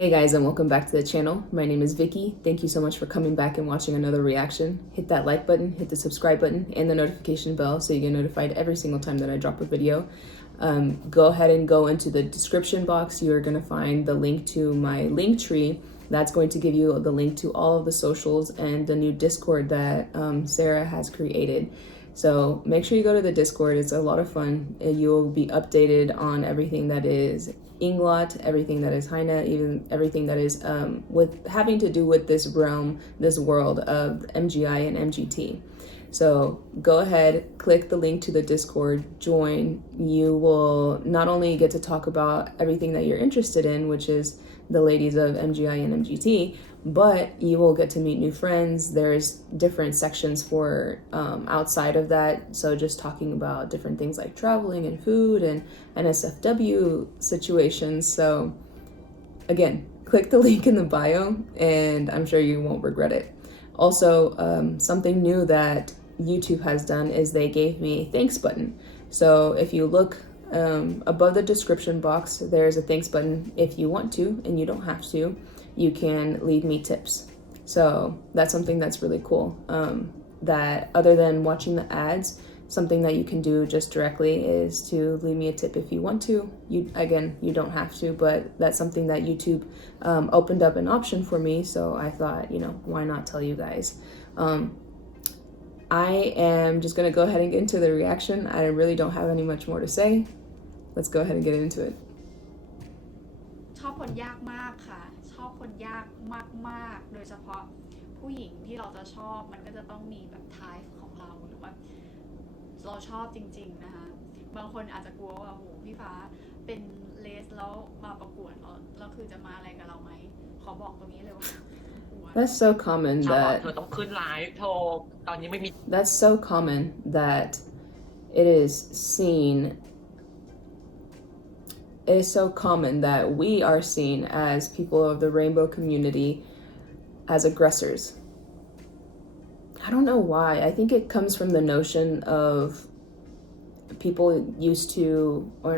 Hey guys, and welcome back to the channel. My name is Vicky. Thank you so much for coming back and watching another reaction. Hit that like button, hit the subscribe button, and the notification bell so you get notified every single time that I drop a video. Go ahead and go into the description box. You're going to find the link to my link tree. That's going to give you the link to all of the socials and the new Discord that Sarah has created. So make sure you go to the Discord. It's a lot of fun. You'll be updated on everything that is Englot, everything that is Heine, even everything that is with having to do with this realm, this world of MGI and MGT. So go ahead, click the link to the Discord, join. You will not only get to talk about everything that you're interested in, which is the ladies of MGI and MGT, but you will get to meet new friends. There's different sections for outside of that. So just talking about different things like traveling and food and NSFW situations. So again, click the link in the bio and I'm sure you won't regret it. Also, something new that YouTube has done is they gave me a thanks button. So if you look above the description box, there's a thanks button. If you want to, and you don't have to, you can leave me tips. So that's something that's really cool. That other than watching the ads, something that you can do just directly is to leave me a tip if you want to. You don't have to, but that's something that YouTube opened up an option for me. So I thought, why not tell you guys? I am just gonna go ahead and get into the reaction. I really don't have any much more to say. Let's go ahead and get into it. ชอบคนยากมากค่ะชอบคนยากมากๆโดยเฉพาะผู้หญิงที่เราจะชอบมันก็จะต้องมีแบบ type ของเราหรือว่าเราชอบจริงๆนะคะบางคนอาจจะกลัวว่าโหพี่ฟ้าเป็นเลสแล้วมาประกวดแล้วคือจะมาอะไรกับเราไหมขอบอกตรงนี้เลยว่า That's so common that เธอต้องขึ้นไลฟ์โทรตอนนี้ไม่มี That's so common that it is seen. It is so common that we are seen as people of the rainbow community as aggressors. I don't know why. I think it comes from the notion of people used to, or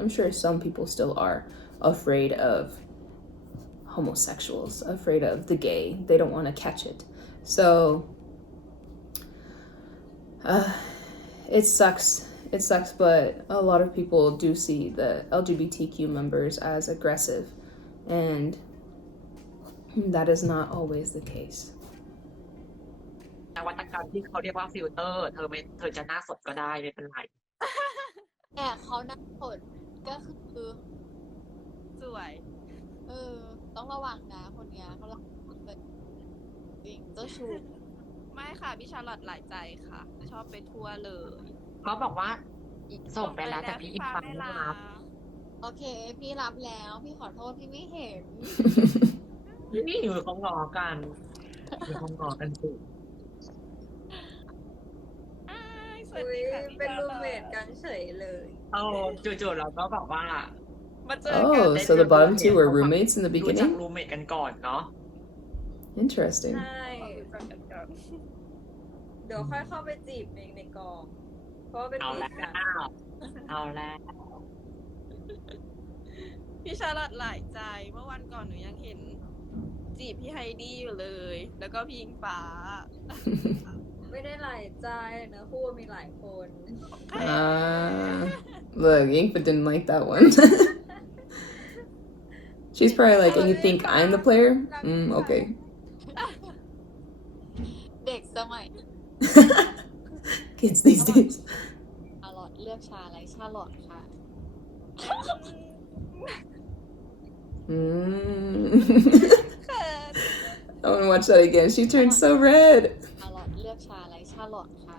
I'm sure some people still are, afraid of homosexuals, afraid of the gay. They don't want to catch it. So it sucks. It sucks, but a lot of people do see the LGBTQ members as aggressive, and that is not always the case. นวัตกรรมที่เขาเรียกว่าฟิลเตอร์เธอจะหน้าสดก็ได้ไม่เป็นไร แต่เขาหน้าสดก็คือสวยต้องระวังนะคนเนี้ยเขาลังจริงเจ้าชู้ไม่ค่ะพี่ชาร์ลอตหลายใจค่ะชอบไปทั่วเลยเขาบอกว่าส่งไปแล้วแต่พี่อินฟังไม่รับ โอเคพี่รับแล้วพี่ขอโทษพี่ไม่เห็น นี่อยู่เขางอกันสิสวัสดีค่ะเป็นรูมเมทกันเฉยเลยจู่ๆเราก็บอกว่า Oh, so the bottom two were roommates in the รู้จัก beginning? รูมเมทกันก่อนเนาะ Interesting. ใช่เดี๋ยวค่อยเข้าไปจีบในกองเพราะว่าเป็น เอา พี่ แล้วพี่ชาร์ลอตหลายใจเมื่อวันก่อนหนูยังเห็นจีบพี่ไฮดี้อยู่เลยแล้วก็พี่อิงฟ้า ไม่ได้หลายใจนะคู่มีหลายคน Look, Engfa didn't like that one. She's probably like, and you think I'm the player? Okay. เด็กสมัย Kids these days. ชาลอตเลือกชาอะไรชาลอตค่ะ I want to watch that again. She turned so red. ชาลอตเลือกชาอะไรชาลอตค่ะ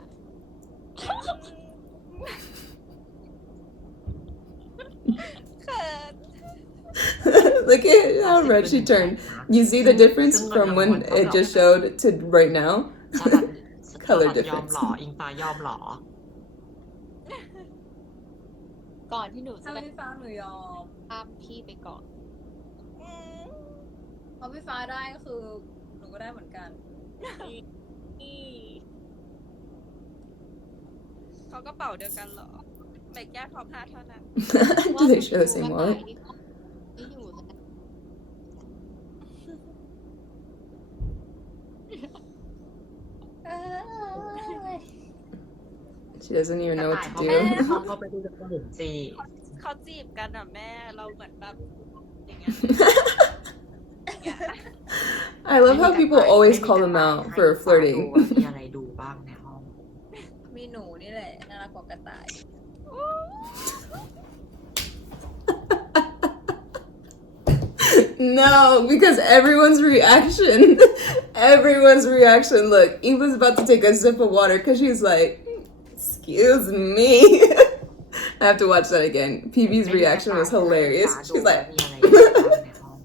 Look at how red she turned. You see the difference from when it just showed to right now? Color ยอม difference. หล่ออิงฟ้ายอมหล่อ ก่อนที่หนูจะ ถ้า ได้ พี่ฟ้าหนูยอม ข้ามพี่ไปก่อน เพราะพี่ฟ้าได้ก็คือหนูก็ได้เหมือนกัน เขาก็เป่าเดียวกันเหรอแบ่งแยกพร้อม5เท่านั้น Do they share the same wallet? ไม่อยู่ She doesn't even know what to เขา do. เขาไปดูกับคนอื่นสิ เขาจีบกันอ่ะแม่เราเหมือนแบบอย่างเงี้ย I love how people always call them out for ดู flirting. ว่ามีอะไรดูบ้างในห้อง มีหนูนี่แหละน่ารักกว่ากระต่าย No, because everyone's reaction, look, Eva's about to take a sip of water because she's like, excuse me. I have to watch that again. PB's reaction was hilarious. She's like, มีอะไรดูบ้างในห้อง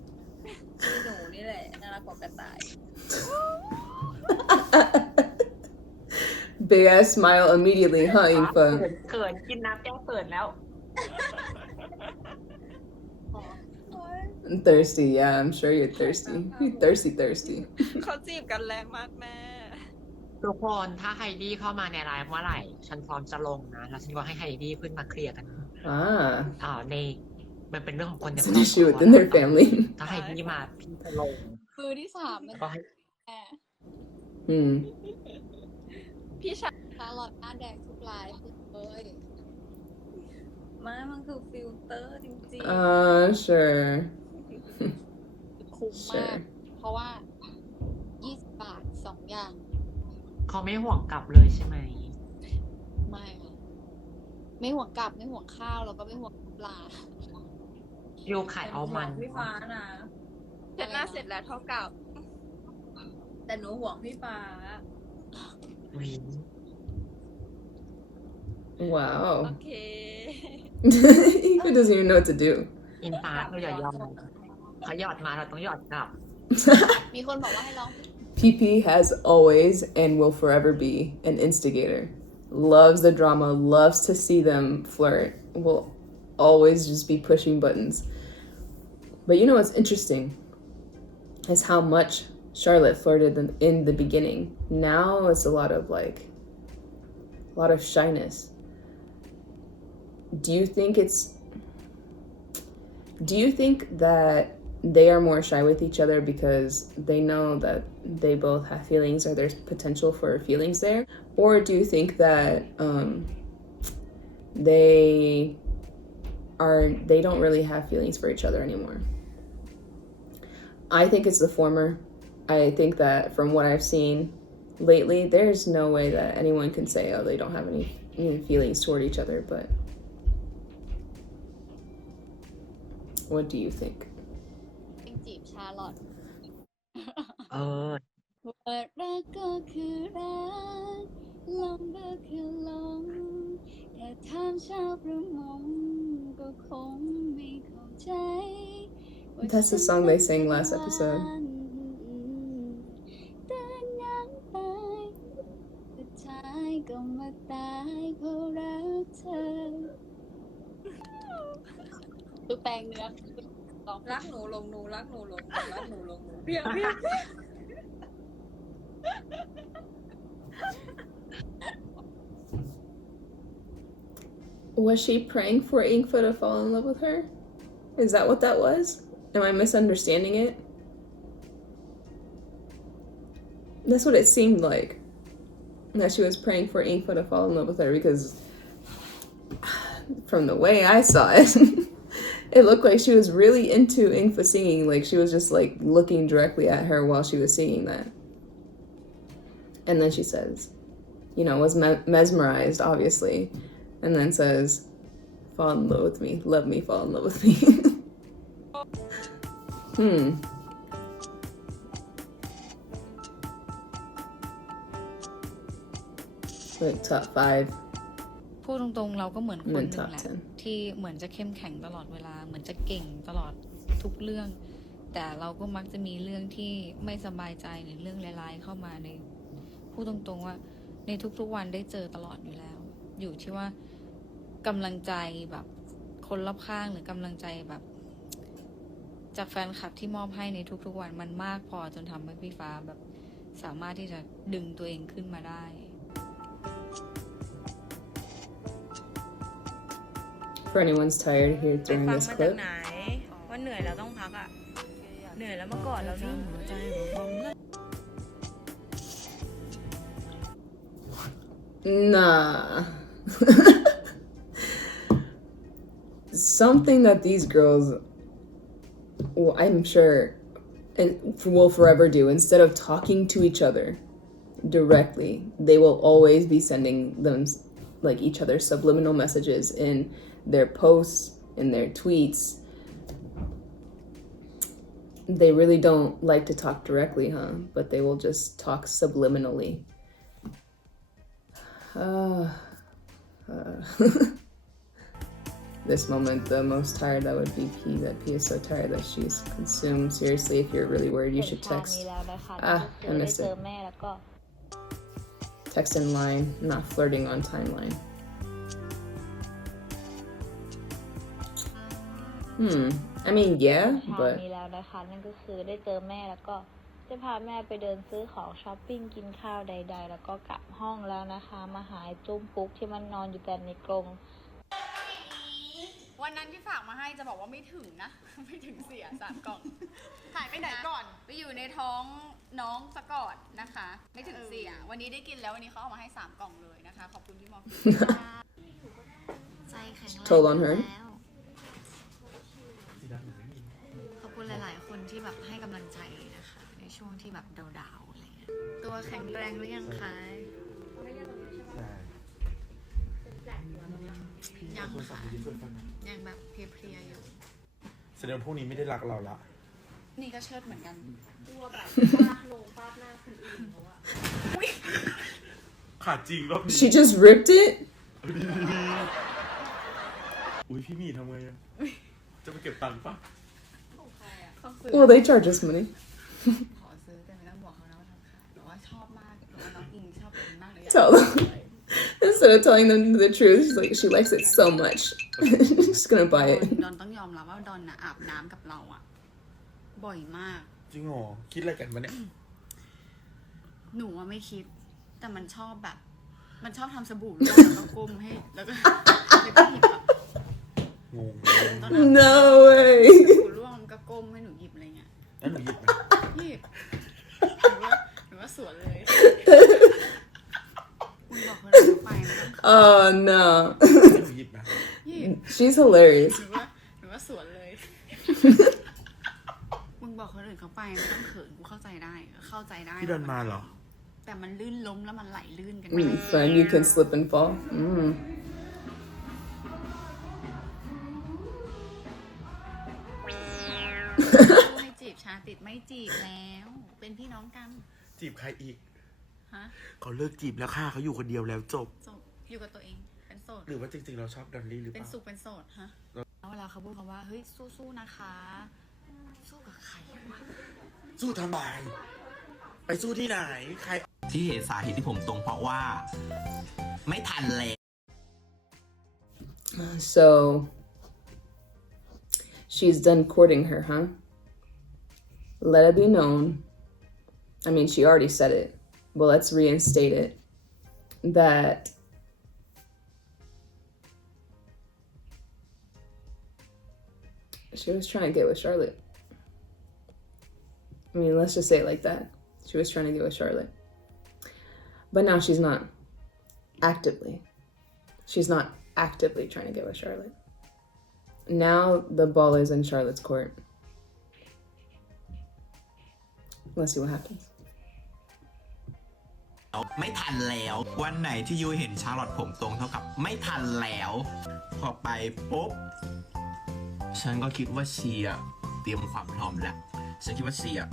มีหนูนี่แหละน่ารักกว่ากระต่าย big ass smile immediately, huh, เขิ Engfa? นเขินกินน้ำแก้เขินแล้ว I'm thirsty, yeah, I'm sure you're thirsty. You're thirsty. เขาจีบกันแรงมากแม่ ทุกคนถ้าไฮดี้เข้ามาในไลฟ์เมื่อไหร่ฉันพร้อมจะลงนะแล้วฉันก็ให้ไฮดี้ขึ้นมาเคลียร์กัน Ah, ในมันเป็นเรื่องของคนใน it's คร an อบครั issue ว within their family. ถ้าไฮดี้มาพี่จะลง มือที่สามนะ ก็ให้ แม่ พี่ชาลอตหน้าแดงทุกไลฟ์เลย มันคือฟิลเตอร์จริง Sure. คุ้มมาก Sure. เพราะว่า 20 บาท 2 อย่าง เขาไม่ห่วงกลับเลยใช่ไหม ไม่ค่ะ ไม่ห่วงกลับ ไม่ห่วงข้าว แล้วก็ไม่ห่วงปลา โยขายเอามัน พี่ฟ้านะ เสร็จหน้าเสร็จแล้วเท่ากับ แต่หนูห่วงพี่ฟ้า วิน Wow. โอเค He doesn't even know what to do. อินฟ้าเราอย่ายอมเขาหยอดมาเราต้องหยอดกลับ มีคนบอกว่าให้ร้อง PP has always and will forever be an instigator. Loves the drama, loves to see them flirt, will always just be pushing buttons. But you know what's interesting is how much Charlotte flirted in the beginning. Now it's a lot of shyness. Do you think that they are more shy with each other because they know that they both have feelings or there's potential for feelings there? Or do you think that they don't really have feelings for each other anymore? I think it's the former. I think that from what I've seen lately, there's no way that anyone can say, oh, they don't have any feelings toward each other, but what do you think? เป็นจีบชาลอต เออ ว่ารักก็คือรักลงก็คือลงแต่ถามชาวประมงก็คงไม่เข้าใจ That's the song they sang last episode. เดินน้ำไปสุดท้ายก็มาตายเพราะรักเธอคือแปลงเนื้อร้อง รักหนูลงหนูรักหนูลงหนูรักหนูลงหนูเพียงเพียง Was she praying for Engfa to fall in love with her? Is that what that was? Am I misunderstanding it? That's what it seemed like. That she was praying for Engfa to fall in love with her because from the way I saw it, it looked like she was really into Engfa singing. Like she was just like looking directly at her while she was singing that. And then she says, you know, was mesmerized, obviously. And then says, fall in love with me, love me, fall in love with me. Like top 5. พูดตรงๆเราก็เหมือนคนหนึ่ง top แหละ 10. ที่เหมือนจะเข้มแข็งตลอดเวลาเหมือนจะเก่งตลอดทุกเรื่อง แต่เราก็มักจะมีเรื่องที่ไม่สบายใจหรือเรื่องร้ายๆเข้ามาในพูดตรงๆว่าในทุกๆวันได้เจอตลอดอยู่แล้ว อยู่ที่ว่ากำลังใจแบบคนรอบข้างหรือกำลังใจแบบจากแฟนคลับที่มอบให้ในทุกๆวันมันมากพอจนทำให้พี่ฟ้าแบบสามารถที่จะดึงตัวเองขึ้นมาได้ For anyone's tired here ไป during ฟัง this มาจาก clip, ไหนว่าเหนื่อยแล้วต้องพักอ่ะ เหนื่อยแล้วเมื่อก่อนแล้วนี่ Nah. Something that these girls, well, I'm sure, will forever do, instead of talking to each other directly, they will always be sending them, like, each other subliminal messages in their posts, in their tweets. They really don't like to talk directly, huh? But they will just talk subliminally. This moment, the most tired, that would be P. That P is so tired that she's consumed. Seriously, if you're really worried, you should text. I missed it. Text in line, not flirting on timeline. I mean, yeah, but มีแล้วนะคะนั่นก็คือได้เจอแม่แล้วก็จะพาแม่ไปเดินซื้อของช้อปปิ้งกินข้าวใดๆแล้วก็กลับห้องแล้วนะคะมาหาไอ้จุ้มปุ๊กที่มันนอนอยู่แต่ในกรง วันนั้นที่ฝากมาให้จะบอกว่าไม่ถึงนะ ไม่ถึงเสีย3 กล่องหายไปไหนก่อนไปอยู่ในท้องน้องซะก่อนนะคะ ไม่ถึงเสียวันนี้ได้กินแล้ววันนี้เขาเอามาให้3 กล่องเลยนะคะขอบคุณพี่มอฟิใจแข็งแรง told on her. ขอบคุณหลายๆคนที่แบบให้กำลังใจนะคะในช่วงที่แบบดาวๆอะไรเงี้ยตัวแข็งแรงหรือยังคะยังค่ะยังแบบเพลียๆอยู่แสดงพวกนี้ไม่ได้รักเราละนี่ก็เชิดเหมือนกันตัวแบบฟาดลงฟาดหน้าคนอื่นเขาอะขาดจริงรอบนี้ She just ripped it? อุ้ยพี่มีทำไงอะจะไปเก็บตังค์ปะ Well, they charge us money. ขอซื้อแต่ไม่ต้องบอกเขานะว่าทำขายแต่ว่าชอบมากแต่ว่าน้องอิงชอบเป็นมากเลย Tell them. Instead of telling them the truth, she's like, she likes it so much. She's gonna buy it. ดอนต้องยอมรับว่าดอนนะอาบน้ำกับเราอะบ่อยมาก จริงเหรอคิดอะไรกันวะเนี่ย หนูว่าไม่คิดแต่มันชอบแบบ มันชอบทำสบู่แล้วก็ก้มให้แล้วก็หยิบแบบ งง No way. สบู่ร่วงก็ก้มให้หนูหยิบอะไรเงี้ย แล้วหนูหยิบไหม หยิบหนูว่าสวนเลยมึงบอกคนอื่นไปนะ Oh no. แล้วหนูหยิบไหม หยิบ She's hilarious. หนูว่าสวนเลยมึงบอกคนอื่นเขาไปไม่ต้องเขินกูเข้าใจได้พี่ดอนมาเหรอ แต่มันลื่นล้มแล้วมันไหลลื่นกัน Friend, you can slip and fall. ให้จีบชาติดไม่จีบแล้วเป็นพี่น้องกัน จีบใครอีก ฮะ เขาเลิกจีบแล้วค่ะเขาอยู่คนเดียวแล้วจบ อยู่กับตัวเองเป็นโสด หรือว่าจริงๆเราชอบดอลลี่หรือเป เป็น ล่า สุขเป็นโสดฮะแล้วเวลาเขาพูดคำว่าเฮ้ยสู้ๆนะคะสู้กับใครวะ สู้ทำไมไปสู้ที่ไหนใคร ที่เหตุสาเหตุที่ผมตรงเพราะว่าไม่ทันเลย So she's done courting her, huh? Let it be known. I mean, she already said it, but let's reinstate it. That she was trying to get with Charlotte. I mean, let's just say it like that. She was trying to get with Charlotte. But now she's not actively. She's not actively trying to get with Charlotte. Now the ball is in Charlotte's court. Let's see what happens. ไม่ทันแล้ววันไหนที่ยูเห็นชาร์ลอตผมตรงเท่ากับไม่ทันแล้วพอไปปุ๊บฉันก็คิดว่าเชียร์เตรียมความพร้อมแล้วฉันคิดว่าเชียร์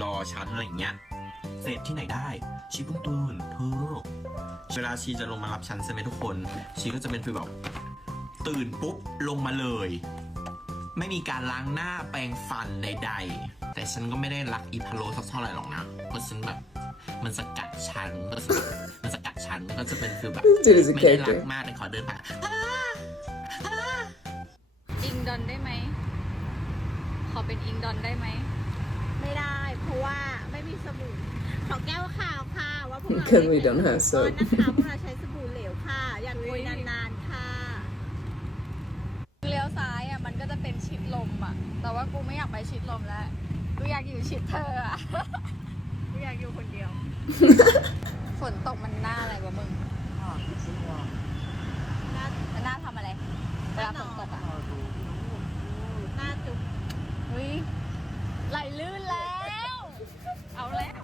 รอฉันอะไรเงี้ยเสร็จที่ไหนได้ชีเพิ่งตื่นเธอเวลาชีจะลงมารับฉันใช่ไหมทุกคนชีก็จะเป็นฟีลแบบตื่นปุ๊บลงมาเลยไม่มีการล้างหน้าแปรงฟันใดๆแต่ฉันก็ไม่ได้รักอีพาโลสักเท่าไหร่หรอกนะเพราะฉันแบบมันสกัดฉันก็จะเป็นฟีลแบบไม่ได้รักมากแต่ขอเดินผ่านอิงดอนได้ไหมขอเป็นอิงดอนได้ไหม ไม่ได้เพราะว่าไม่มีสบู่ขอแก้วข่าวค่ะว่าพวกเรา Because we don't have ตอน soap. นะคะพวกเราใช้สบู่เหลวค่ะอยากคุยนานๆค่ะ เลี้ยวซ้ายอ่ะมันก็จะเป็นชิดลมอ่ะแต่ว่ากูไม่อยากไปชิดลมแล้ว อยู่ชิดเธออะ ไม่อยากอยู่คนเดียว ฝนตกมันหน้าอะไรวะมึงมันหน้าทำอะไรเวลาฝนตกอะหน้าจุ๊บเฮ้ยไหลลื่นแล้ว เอาแล้ว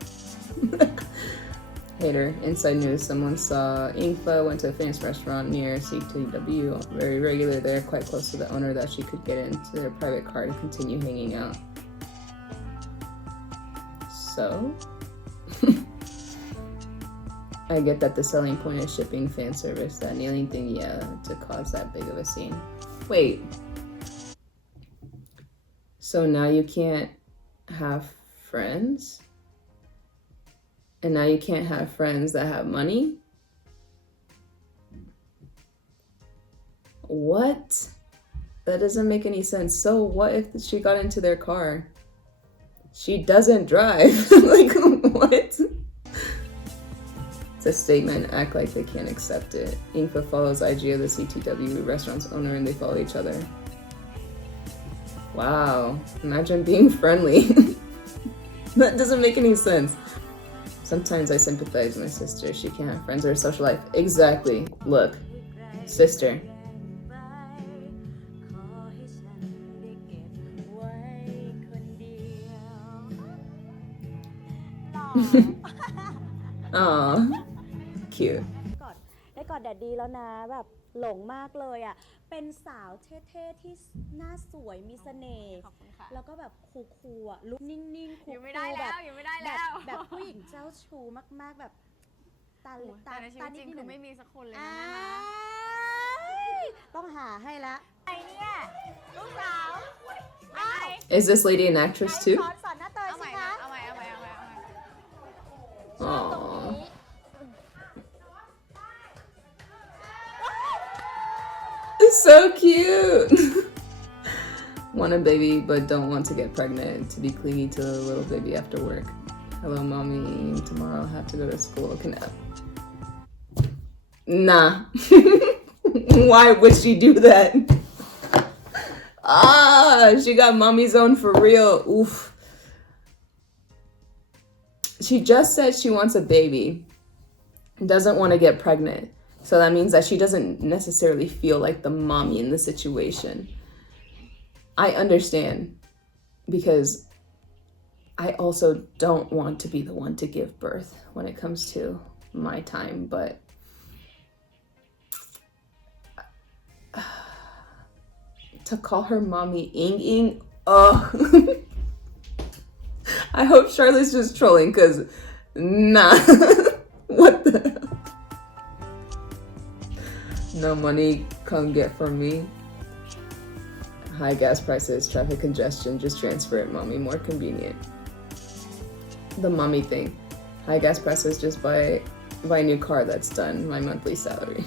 Hater. Inside news. Someone saw Engfa went to a famous restaurant near CTW. Very regular there, quite close to the owner that she could get into their private car to continue hanging out. So? I get that the selling point is shipping fan service. That kneeling thing, yeah, to cause that big of a scene. Wait. So now you can't have friends? And now you can't have friends that have money? What? That doesn't make any sense. So what if she got into their car? She doesn't drive. Like, what? It's a statement. Act like they can't accept it. Engfa follows IG of the CTW restaurant's owner and they follow each other. Wow. Imagine being friendly. That doesn't make any sense. Sometimes I sympathize with my sister. She can't have friends or a social life. Exactly. Look, sister. Aw, cute. ได้กอดแดดดีแล้วนะแบบหลงมากเลยอ่ะเป็นสาวเท่ๆที่หน้าสวยมีเสน่ห์ ขอบคุณค่ะ แล้วก็แบบคูลๆอ่ะลุกนิ่งๆคูล อยู่ไม่ได้แล้วอยู่ไม่ได้แล้ว แบบผู้หญิงเจ้าชู้มากๆแบบตา แต่ในชีวิตจริงคือไม่มีสักคนเลยนะ ต้องหาให้ละ ไอเนี่ยลูกสาว Is this lady an actress too? สอนหน้าเตย เอาให สิ ม่ คะ เอาใหม่เอาใหม่เอาใหม่ Aww. It's so cute. Want a baby but don't want to get pregnant. To be clingy to the little baby after work. Hello, mommy. Tomorrow I'll have to go to school. Can I? Nah. Why would she do that? She got mommy's own for real. Oof. She just said she wants a baby. Doesn't want to get pregnant. So that means that she doesn't necessarily feel like the mommy in the situation. I understand because I also don't want to be the one to give birth when it comes to my time, but to call her mommy Eng, ugh. I hope Charlotte's just trolling because nah. What the hell? No money, come get from me. High gas prices, traffic congestion, just transfer it, mommy, more convenient. The mommy thing. High gas prices, just buy a new car, that's done, my monthly salary.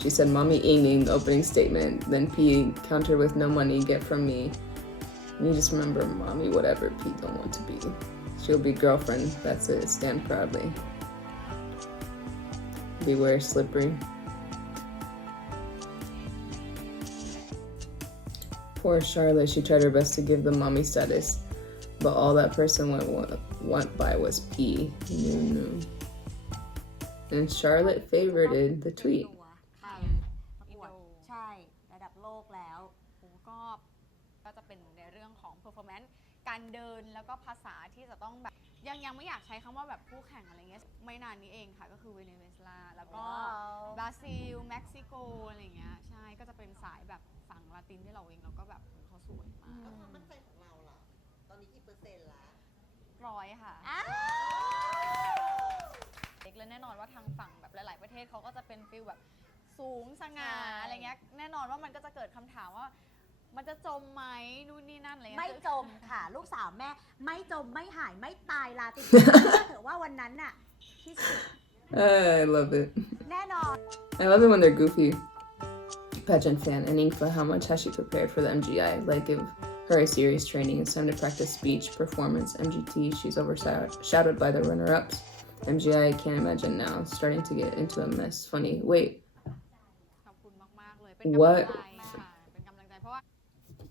She said, mommy Eng, opening statement, then P counter with no money, get from me. And you just remember, mommy, whatever P don't want to be. She'll be girlfriend, that's it, stand proudly. Beware slippery. Poor Charlotte, she tried her best to give the mommy status, but all that person went by was P. No. And Charlotte favorited the tweet. ใช่ระดับโลกแล้ว ก็จะเป็นในเรื่องของ performance การเดินแล้วก็ภาษาที่จะต้องแบบยังไม่อยากใช้คำว่าแบบคู่แข่งอะไรเงี้ยไม่นานนี้เองค่ะก็คือเวเนซุเอลาแล้วก็บราซิลเม็กซิโกอะไรเงี้ยใช่ก็จะเป็นสายแบบฝั่งลาตินที่เราเองเราก็แบบเขาสวยมากแล้วความมั่นใจของเราล่ะตอนนี้กี่เปอร์เซ็นต์ละ100ค่ะเด็กเลยแน่นอนว่าทางฝั่งแบบหลายๆประเทศเขาก็จะเป็นฟิลแบบสูงสง่าอะไรเงี้ยแน่นอนว่ามันก็จะเกิดคำถามว่ามันจะจมไหมนู่นนี่นั่นอะไรไม่จมค่ะลูกสาวแม่ไม่จมไม่หายไม่ตายลาตินถือว่าวันนั้นน่ะที่สุด I love it. แน่นอน I love it when they're goofy. Pageant fan and Engfa, how much has she prepared for the MGI? Like, give her a serious training. It's time to practice speech, performance, MGT. She's overshadowed by the runner-ups. MGI, I can't imagine now. Starting to get into a mess. Funny. Wait.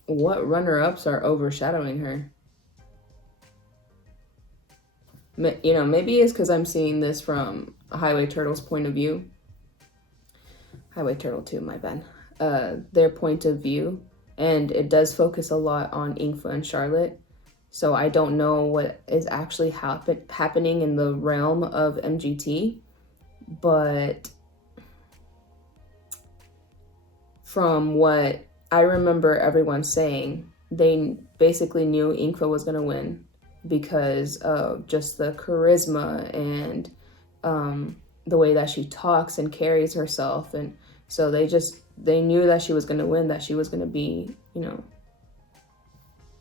What runner-ups are overshadowing her? You know, maybe it's because I'm seeing this from Highway Turtle's point of view. HighwayTurtle2, my bad. Their point of view, and it does focus a lot on Engfa and Charlotte. So I don't know what is actually happening in the realm of MGT, but from what I remember everyone saying, they basically knew Engfa was going to win because of just the charisma and the way that she talks and carries herself. And so they knew that she was going to win, that she was going to be, you know,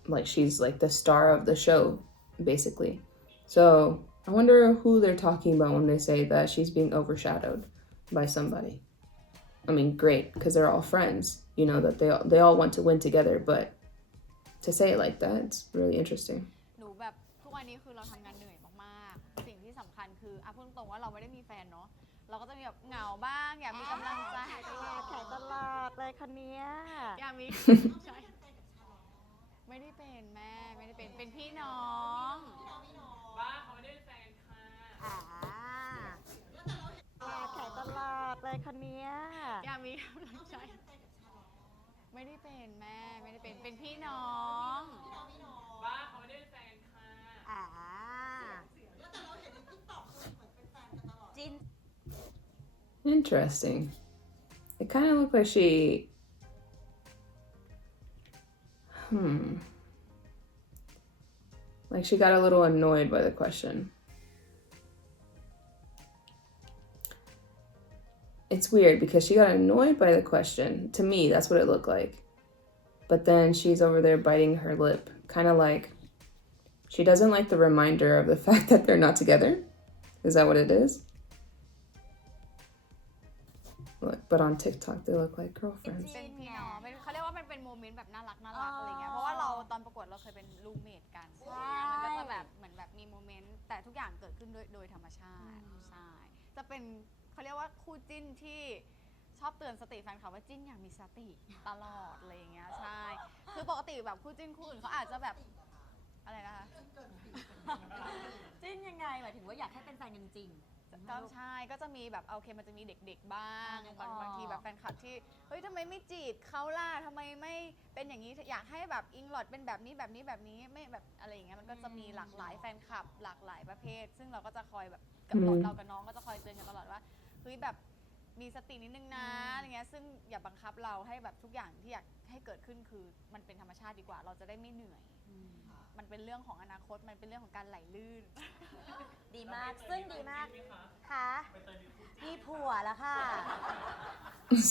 like she's like the star of the show, basically. So I wonder who they're talking about when they say that she's being overshadowed by somebody. I mean, great, because they're all friends, you know, that they all want to win together, but to say it like that, it's really interesting. หนูแบบทุกวันนี้คือเราทำงานเหนื่อยมากๆสิ่งที่สำคัญคือพูดตรงๆว่าเราไม่ได้มีแฟนเนาะเราก็จะมีแบบเหงาบ้างอยากมีกำลังใจขายตลาดเลยคนนี้อยากมีใช่ไม่ได้เป็นแม่ไม่ได้เป็นพี่น้องบ้าเขาไม่ได้เป็นแฟนค่ะขายตลาดเลยคนนี้อยากมีกำลังใจไม่ได้เป็นแม่ไม่ได้เป็นพี่น้องบ้าเขาไม่ได้เป็นแฟนค่ะจิน Interesting. It kind of looked like she like she got a little annoyed by the question. It's weird because she got annoyed by the question. To me, that's what it looked like. But then she's over there biting her lip, kind of like she doesn't like the reminder of the fact that they're not together. Is that what it is? Look, but on TikTok, they look like girlfriends. เป็นพี่น้องเขาเรียกว่ามันเป็นโมเมนต์แบบน่ารักอะไรเงี้ยเพราะว่าเราตอนประกวดเราเคยเป็นรูมเมทกันมันก็จะแบบเหมือนแบบมีโมเมนต์แต่ทุกอย่างเกิดขึ้นโดยธรรมชาติใช่จะเป็นเขาเรียกว่าคู่จิ้นที่ชอบเตือนสติแฟนคลับว่าจิ้นอย่างมีสติตลอดอะไรอย่างเงี้ยใช่คือปกติแบบคู่จิ้นคู่อื่นเขาอาจจะแบบอะไรนะคะจิ้นยังไงหมายถึงว่าอยากให้เป็นแฟนกันจริงก็ใช่ก็จะมีแบบโอเคมันจะมีเด็กๆบ้างบางทีแบบแฟนคลับที่เฮ้ยทำไมไม่จีบเขาล่ะทำไมไม่เป็นอย่างนี้อยากให้แบบอิงลอดเป็นแบบนี้ไม่แบบอะไรอย่างเงี้ยมันก็จะมีหลากหลายแฟนคลับหลากหลายประเภทซึ่งเราก็จะคอยแบบกับเรากับน้องก็จะคอยเตือนกันตลอดว่าเฮ้ยแบบมีสตินิดนึงนะอะไรเงี้ยซึ่งอย่าบังคับเราให้แบบทุกอย่างที่อยากให้เกิดขึ้นคือมันเป็นธรรมชาติดีกว่าเราจะได้ไม่เหนื่อยมันเป็นเรื่องของอนาคตมันเป็นเรื่องของการไหลลื่นดีมากซึ่งดีมากค่ะมีผัวแล้วค่ะ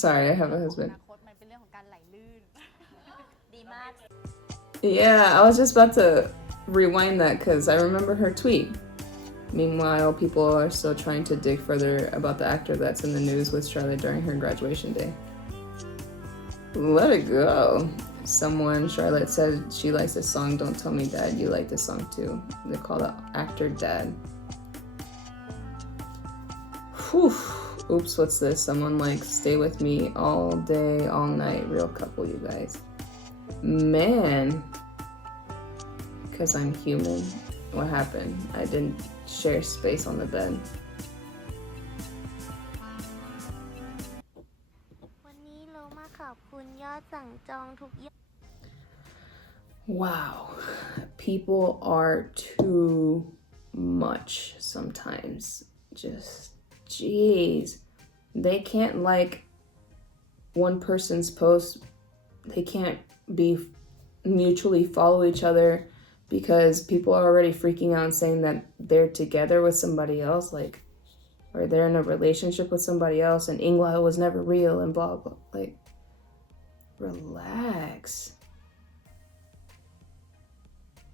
Sorry, I have a husband. อนาคตมันเป็นเรื่องของการไหลลื่นดีมาก Yeah, I was just about to rewind that because I remember her tweet. Meanwhile, people are still trying to dig further about the actor that's in the news with Charlotte during her graduation day. Let it go. Charlotte said she likes this song, Don't Tell Me Dad, you like this song too. They call the actor Dad. Whew. Oops, what's this? Someone like, stay with me all day, all night. Real couple, you guys. Man. Because I'm human. What happened? I didn't share space on the bed. Wow. People are too much sometimes. Just, jeez. They can't like one person's post. They can't be mutually follow each other because people are already freaking out and saying that they're together with somebody else, like, or they're in a relationship with somebody else and Englot was never real and blah, blah. Like, relax.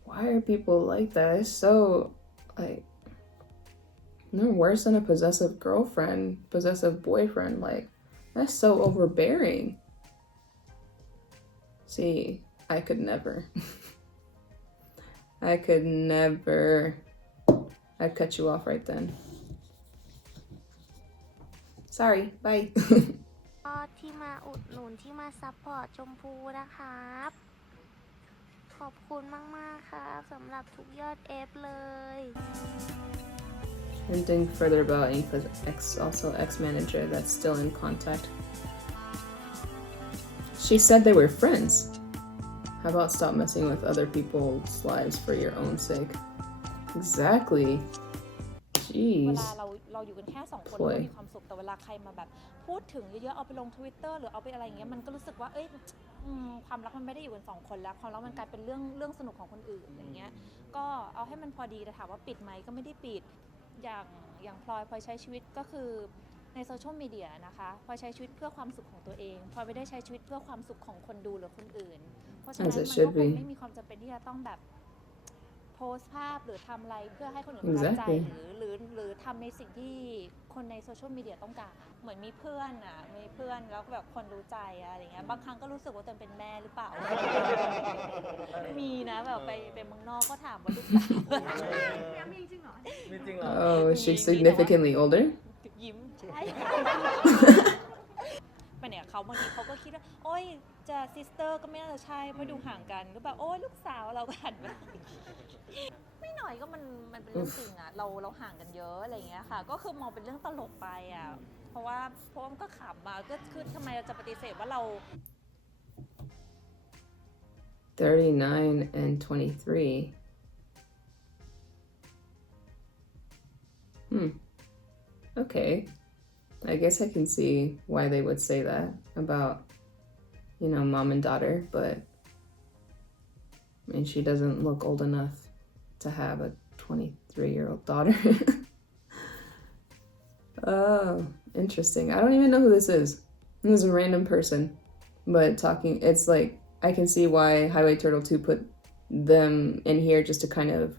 Why are people like that? It's so, like, they're worse than a possessive girlfriend, possessive boyfriend. Like, that's so overbearing. See, I could never. I could never. I'd cut you off right then. Sorry, bye. ที่มาอุดหนุนที่มาซัพพอร์ตชมพูนะครับ ขอบคุณมากๆครับสำหรับทุกยอด F เลย Hinting further about Engfa's also ex-manager that's still in contact. She said they were friends. How about stop messing with other people's lives for your own sake? Exactly. เว Jeez. ลาเราอยู่กันแค่2 คนเราก็มีความสุขแต่เวลาใครมาแบบพูดถึงเยอะๆเอาไปลง Twitter หรือเอาไปอะไรอย่างเงี้ยมันก็รู้สึกว่าความรักมันไม่ได้อยู่กัน2 คนแล้วความรักมันกลายเป็นเรื่องสนุกของคนอื่นอย่างเงี้ยก็เอาให้มันพอดีแต่ถามว่าปิดไหมก็ไม่ได้ปิดอย่างพลอยใช้ชีวิตก็คือในโซเชียลมีเดียนะคะพลอยใช้ชีวิตเพื่อความสุขของตัวเองพลอยไม่ได้ใช้ชีวิตเพื่อความสุขของคนดูหรือคนอื่นเพราะฉะนั้นมันก็คงไม่มีความจำเป็นที่จะต้องแบบโพสต์ภาพหรือทำอะไรเพื่อให้คนอื่นประทับใจหรือทำในสิ่งที่คนในโซเชียลมีเดียต้องการเหมือนมีเพื่อนแล้วก็แบบคนรู้ใจอะไรเงี้ยบางครั้งก็รู้สึกว่าตัวเองเป็นแม่หรือเปล่า มีนะแบบไปเมืองนอกก็ถามว่าลูกสาวมีจริงเหรอ Oh, is she significantly older? ยิ้มใช่ไปเนี่ยเขาบางทีเขาก็คิดว่าโอ๊ยจะซิสเตอร์ก็ไม่น่าจะใช่เพราะดูห่างกันก็แบบโอ๊ยลูกสาวเราก็หันมาไม่หน่อยก็มันเป็นเรื่องจริงอะเราห่างกันเยอะอะไรอย่างเงี้ยค่ะก็คือมองเป็นเรื่องตลกไปอะเพราะว่ามันก็ขำมาก็คือทำไมเราจะปฏิเสธว่าเรา 39 and 23. Okay. I guess I can see why they would say that about, mom and daughter, but I mean, she doesn't look old enough to have a 23-year-old daughter. Oh, interesting. I don't even know who this is. This is a random person, but it's like, I can see why HighwayTurtle2 put them in here just to kind of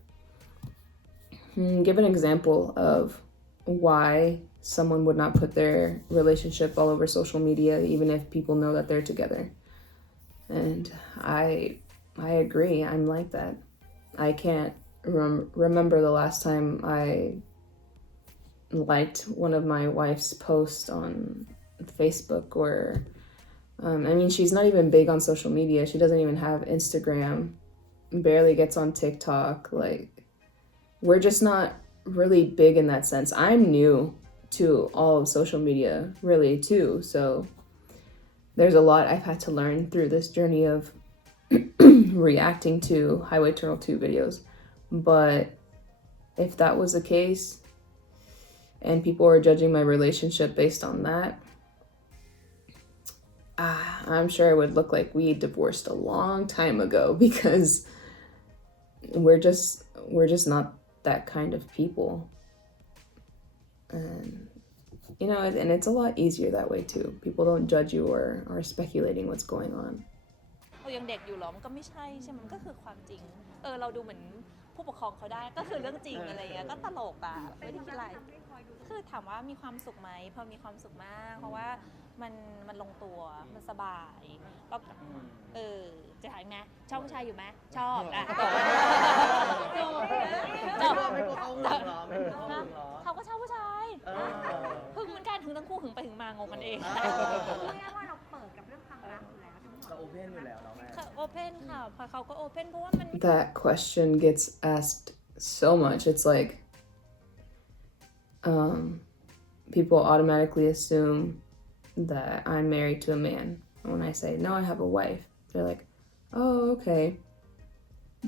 give an example of why someone would not put their relationship all over social media, even if people know that they're together. And I agree. I'm like that. I can't remember the last time I liked one of my wife's posts on Facebook or I mean, she's not even big on social media. She doesn't even have Instagram, barely gets on TikTok. Like, we're just not really big in that sense. I'm new to all of social media, really, too. So there's a lot I've had to learn through this journey of reacting to HighwayTurtle2 videos. But if that was the case, and people were judging my relationship based on that, I'm sure it would look like we divorced a long time ago because we're just not that kind of people. And and it's a lot easier that way too. People don't judge you or are speculating what's going on. เรายังเด็กอยู่หรอมันก็ไม่ใช่ใช่มันก็คือความจริงเราดูเหมือนผู้ปกครองเขาได้ก็คือเรื่องจริงอะไรเงี้ยก็ตลกอ่ะไม่ได้คิดอะไรคือถามว่ามีความสุขไหมพอมีความสุขมากเพราะว่ามันลงตัวมันสบายแล้วจะถามไหมชอบผู้ชายอยู่ไหมชอบอ่ะจบเขาก็ชอบผู้ชายหึงเหมือนกันหึงทั้งคู่หึงไปหึงมางงกันเองว่าเราเปิดกับเรื่องความรักอยู่แล้วเราโอเพนอยู่แล้วเนาะแม่โอเพนค่ะพอเขาก็โอเพนเพราะว่ามัน That question gets asked so much. It's like people automatically assume that I'm married to a man. And when I say, no, I have a wife, they're like, oh, okay.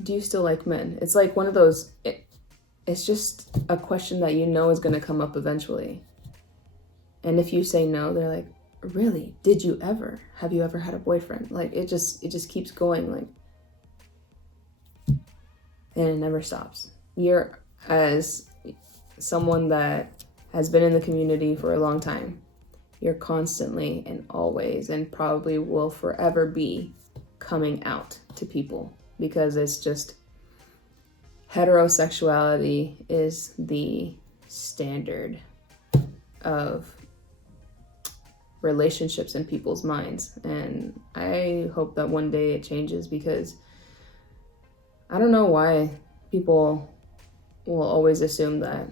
Do you still like men? It's like one of those, it's just a question that you know is going to come up eventually. And if you say no, they're like, really? Did you ever? Have you ever had a boyfriend? Like, it just keeps going, like, and it never stops. You're, as someone that has been in the community for a long time, you're constantly and always and probably will forever be coming out to people because it's just heterosexuality is the standard of relationships in people's minds. And I hope that one day it changes because I don't know why people will always assume that.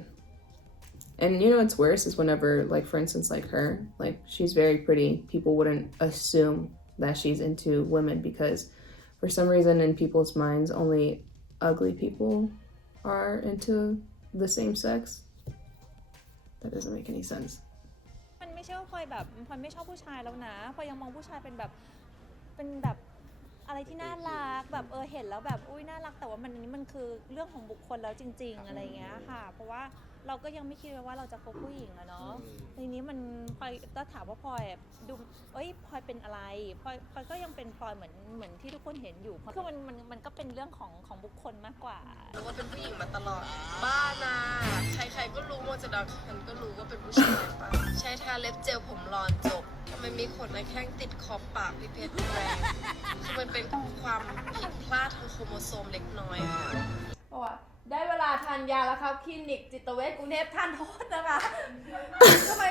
And what's worse is whenever, like, for instance, like her, like, she's very pretty. People wouldn't assume that she's into women because For some reason, in people's minds, only ugly people are into the same sex. That doesn't make any sense. มันไม่ใช่ว่าพลอยแบบพลอยไม่ชอบผู้ชายแล้วนะพลอยยังมองผู้ชายเป็นแบบอะไรที่น่ารักแบบเห็นแล้วแบบอุ้ยน่ารักแต่ว่าอันนี้มันคือเรื่องของบุคคลแล้วจริงๆอะไรเงี้ยค่ะเพราะว่าเราก็ยังไม่คิดว่าเราจะคบผู้หญิงอะเนาะทีนี้มันพลอยก็ถามว่าพลอยดูพลอยเป็นอะไรพลอยก็ยังเป็นพลอยเหมือนที่ทุกคนเห็นอยู่คือมันก็เป็นเรื่องของบุคคลมากกว่ารู้ว่าเป็นผู้หญิงมาตลอดบ้านะใครๆก็รู้หมดจะดักฉันก็รู้ว่าเป็นผู้ชายปะใช้ทาเล็บเจลผมรอนจบทำไมมีขนในแข้งติดขอบปากพี่เพชรแรงคือมันเป็นความผิดพลาดทางโครโมโซมเล็กน้อยค่ะบอกว่าได้เวลาทานยาแล้วครับคลินิกจิตเวชกรุงเทพทานโทษนะคะทำไม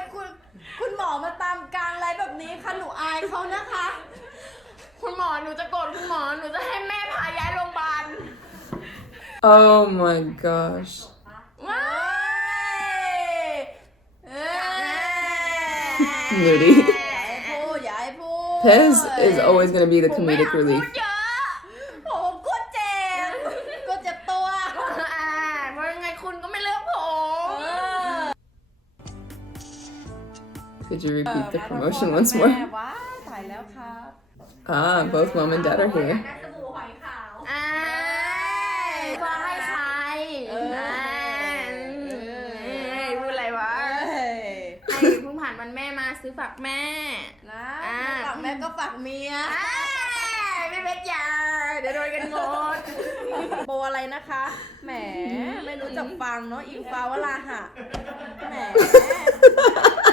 คุณหมอมาตามกลางอะไรแบบนี้คะหนูอายเขานะคะคุณหมอหนูจะโกรธคุณหมอหนูจะให้แม่พาย้ายโรงพยาบาล Oh my gosh. ว้าย Moody. อย่าให้พูด Pez is always gonna be the comedic relief. ผมก็เจ็บตัวเพราะยังไงคุณก็ไม่เลือกผม Could you repeat the promotion once more? ว้าถ่ายแล้วครับ Ah, both mom and dad are here. สบู่หอยขาวฟ้าให้ใครพูดอะไรวะให้เพิ่งผ่านวันแม่มาซื้อฝากแม่นะฝากแม่ก็ฝากเมียไม่เป็นยาเดี๋ยวโดนกันหมดโบอะไรนะคะแหมไม่รู้จักฟังเนาะอิงฟ้าวราหะแหม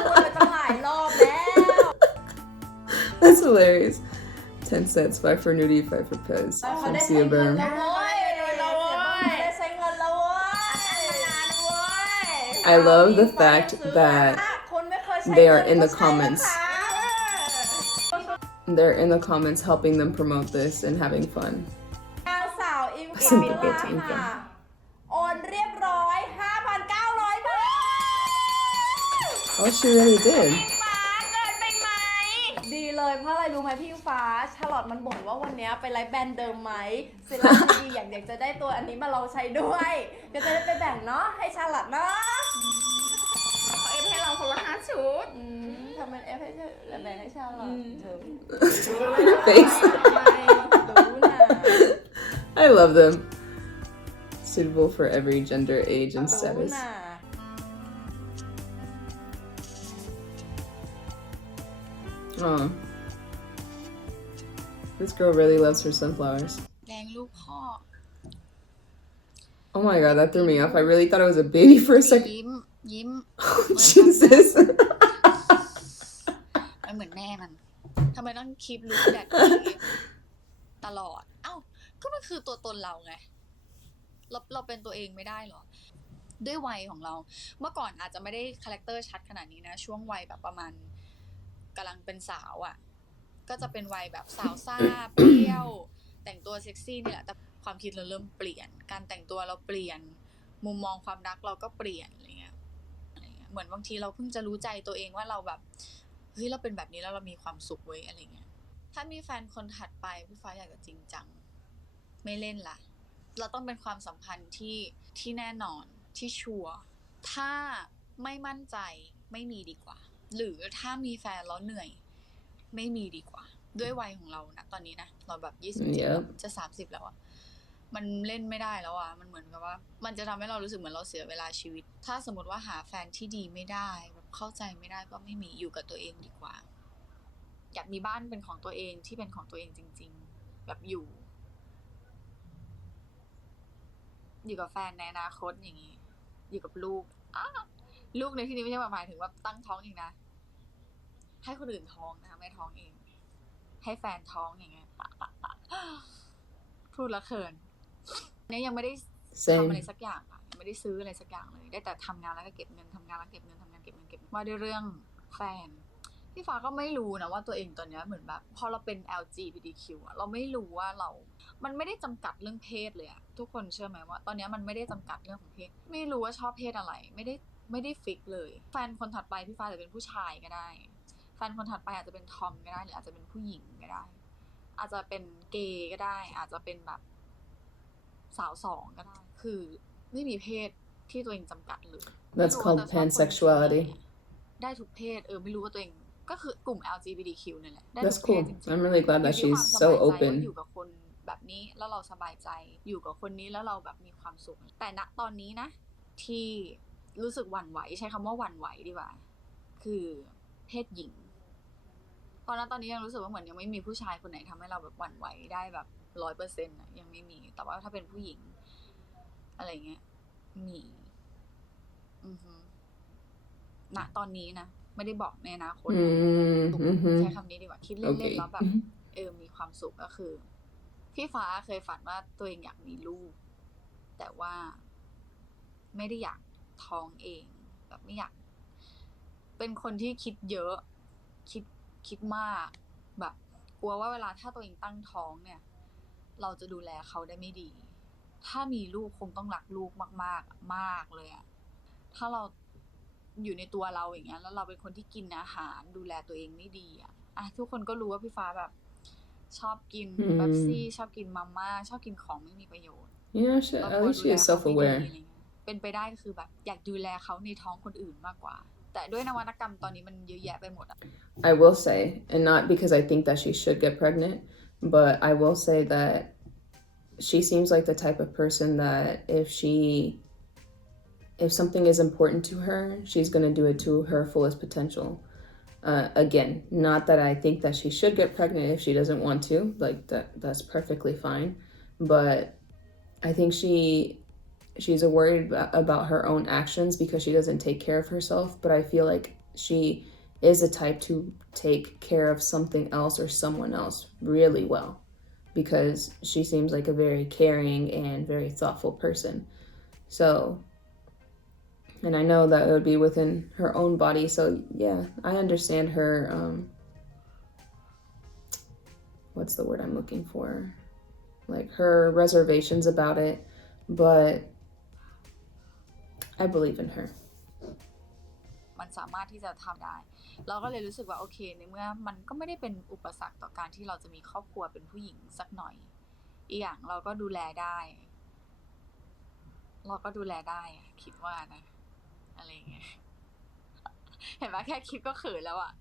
พูดไปตั้งหลายรอบแล้ว That's hilarious. 10 cents, 5 for Nudie, 5 for Pez. From Sia Boom. I love the fact that they are in the comments. They're in the comments helping them promote this and having fun. Listen to go to Engfa. โอนเรียบร้อย 5,900 บาท Oh, she really did. ดีเลยเพราะอะไรรู้ไหมพี่ฟ้าชาลอตมันบ่นว่าวันนี้ไปไลฟ์แบรนด์เดิมไหมเซรั่มดีอยากจะได้ตัวอันนี้มาลองใช้ด้วยก็จะได้ไปแบ่งเนาะให้ชาลอตเนาะเขาเอฟให้เราคนละ5 ชุดทำเป็นเอฟให้แล้วแบ่งให้ชาลอตYour face. รู้นะ I love them. Suitable for every gender, age, and รู้ status. นะ Aw. This girl really loves her sunflowers. แดงลูกพ่อ Oh my god, that threw me off. I really thought it was a baby for a second. ยิ้ม Oh, Jesus. มันเหมือนแม่มันทำไมต้องคีปลุคแบบนี้ตลอดเอ้าก็มันคือตัวตนเราไงเราเป็นตัวเองไม่ได้หรอด้วยวัยของเราเมื่อก่อนอาจจะไม่ได้คาแรคเตอร์ชัดขนาดนี้นะช่วงวัยแบบประมาณกำลังเป็นสาวอ่ะก็จะเป็นวัยแบบสาวซ่าเปรี้ยวแต่งตัวเซ็กซี่นี่แหละแต่ความคิดเราเริ่มเปลี่ยนการแต่งตัวเราเปลี่ยนมุมมองความรักเราก็เปลี่ยนอะไรเงี้ยเหมือนบางทีเราเพิ่งจะรู้ใจตัวเองว่าเราแบบเฮ้ยเราเป็นแบบนี้แล้วเรามีความสุขเว้ยอะไรเงี้ยถ้ามีแฟนคนถัดไปพี่ฟ้าอยากจะจริงจังไม่เล่นละเราต้องเป็นความสัมพันธ์ที่แน่นอนที่ชัวร์ถ้าไม่มั่นใจไม่มีดีกว่าหรือถ้ามีแฟนแล้วเหนื่อยไม่มีดีกว่าด้วยวัยของเรานะตอนนี้นะเราแบบ27จะ30แล้วอะมันเล่นไม่ได้แล้วอะมันเหมือนกับว่ามันจะทำให้เรารู้สึกเหมือนเราเสียเวลาชีวิตถ้าสมมติว่าหาแฟนที่ดีไม่ได้แบบเข้าใจไม่ได้ก็ไม่มีอยู่กับตัวเองดีกว่าอยากมีบ้านเป็นของตัวเองที่เป็นของตัวเองจริงๆแบบอยู่กับแฟนในอนาคตอย่างนี้อยู่กับลูกลูกในที่นี้ไม่ใช่หมายถึงว่าตั้งท้องเองนะให้คนอื่นท้องนะไม่ท้องเองให้แฟนท้องอย่างเงี้ยพูดแล้วเขินเนี่ยยังไม่ได้ทำอะไรสักอย่างอ่ะยังไม่ได้ซื้ออะไรสักอย่างเลยได้แต่ทำงานแล้วก็เก็บเงินทำงานแล้วเก็บเงินทำงานเก็บเงินว่าด้วยเรื่องแฟนพี่ฟ้าก็ไม่รู้นะว่าตัวเองตอนนี้เหมือนแบบพอเราเป็น LGBTQ อ่ะเราไม่รู้ว่ามันไม่ได้จำกัดเรื่องเพศเลยอะทุกคนเชื่อไหมว่าตอนนี้มันไม่ได้จำกัดเรื่องของเพศไม่รู้ว่าชอบเพศอะไรไม่ได้ฟิกเลยแฟนคนถัดไปพี่ฟ้าจะเป็นผู้ชายก็ได้แฟนคนถัดไปอาจจะเป็นทอมก็ได้หรืออาจจะเป็นผู้หญิงก็ได้ อาจจะเป็นเกย์ก็ได้ อาจจะเป็นแบบสาวสองก็ได้ คือไม่มีเพศที่ตัวเองจำกัดเลย That's called pansexuality. ได้ทุกเพศไม่รู้ว่าตัวเองก็คือกลุ่ม LGBTQ นั่นแหละได้ That's ทุกเพศ cool. จริง I'm really glad ๆ that อยู่ที่ she's ความ so สบายใจว่า open. อยู่กับคนแบบนี้แล้วเราสบายใจอยู่กับคนนี้แล้วเราแบบมีความสุข แต่ณตอนนี้นะ ที่รู้สึกหวั่นไหวใช้คำว่าหวั่นไหวดีกว่า คือเพศหญิงเพราะณตอนนี้ยังรู้สึกว่าเหมือนยังไม่มีผู้ชายคนไหนทำให้เราแบบหวั่นไหวได้แบบ 100% นะยังไม่มี แต่ว่าถ้าเป็นผู้หญิงอะไรเงี้ยมีณตอนนี้นะไม่ได้บอกในอนาคตใช้คำนี้ดีกว่าคิดเล่นๆแล้วแบบมีความสุขก็คือพี่ฟ้าเคยฝันว่าตัวเองอยากมีลูกแต่ว่าไม่ได้อยากท้องเองแบบไม่อยากเป็นคนที่คิดเยอะคิดมากแบบกลัวว่าเวลาถ้าตัวเองตั้งท้องเนี่ยเราจะดูแลเขาได้ไม่ดีถ้ามีลูกคงต้องรักลูกมากๆมากเลยอะถ้าเราอยู่ในตัวเราอย่างเงี้ยแล้วเราเป็นคนที่กินอาหารดูแลตัวเองไม่ดีอะทุกคนก็รู้ว่าพี่ฟ้าแบบชอบกินเป๊ปซี่ชอบกินมาม่าชอบกินของไม่มีประโยชน์ At least she is self-aware. เป็นไปได้ก็คือแบบอยากดูแลเขาในท้องคนอื่นมากกว่าแต่ด้วยนวัตกรรมตอนนี้มันเยอะแยะไปหมด I will say, and not because I think that she should get pregnant, but I will say that she seems like the type of person that if something is important to her, she's going to do it to her fullest potential. Again, not that I think that she should get pregnant if she doesn't want to, like that's perfectly fine, but I think she's worried about her own actions because she doesn't take care of herself, but I feel like she is a type to take care of something else or someone else really well because she seems like a very caring and very thoughtful person. So, and I know that it would be within her own body. So yeah, I understand her, what's the word I'm looking for? Like her reservations about it, but I believe in her. มันสามารถที่จะทำได้เราก็เลยรู้สึกว่าโอเคในเมื่อมันก็ไม่ได้เป็นอุปสรรคต่อการที่เราจะมีครอบครัวเป็นผู้หญิงสักหน่อยอีกอย่างเราก็ดูแลได้คิดว่านะอะไรเงี้ยเห็นไหมแค่คิดก็เขินแล้วอะ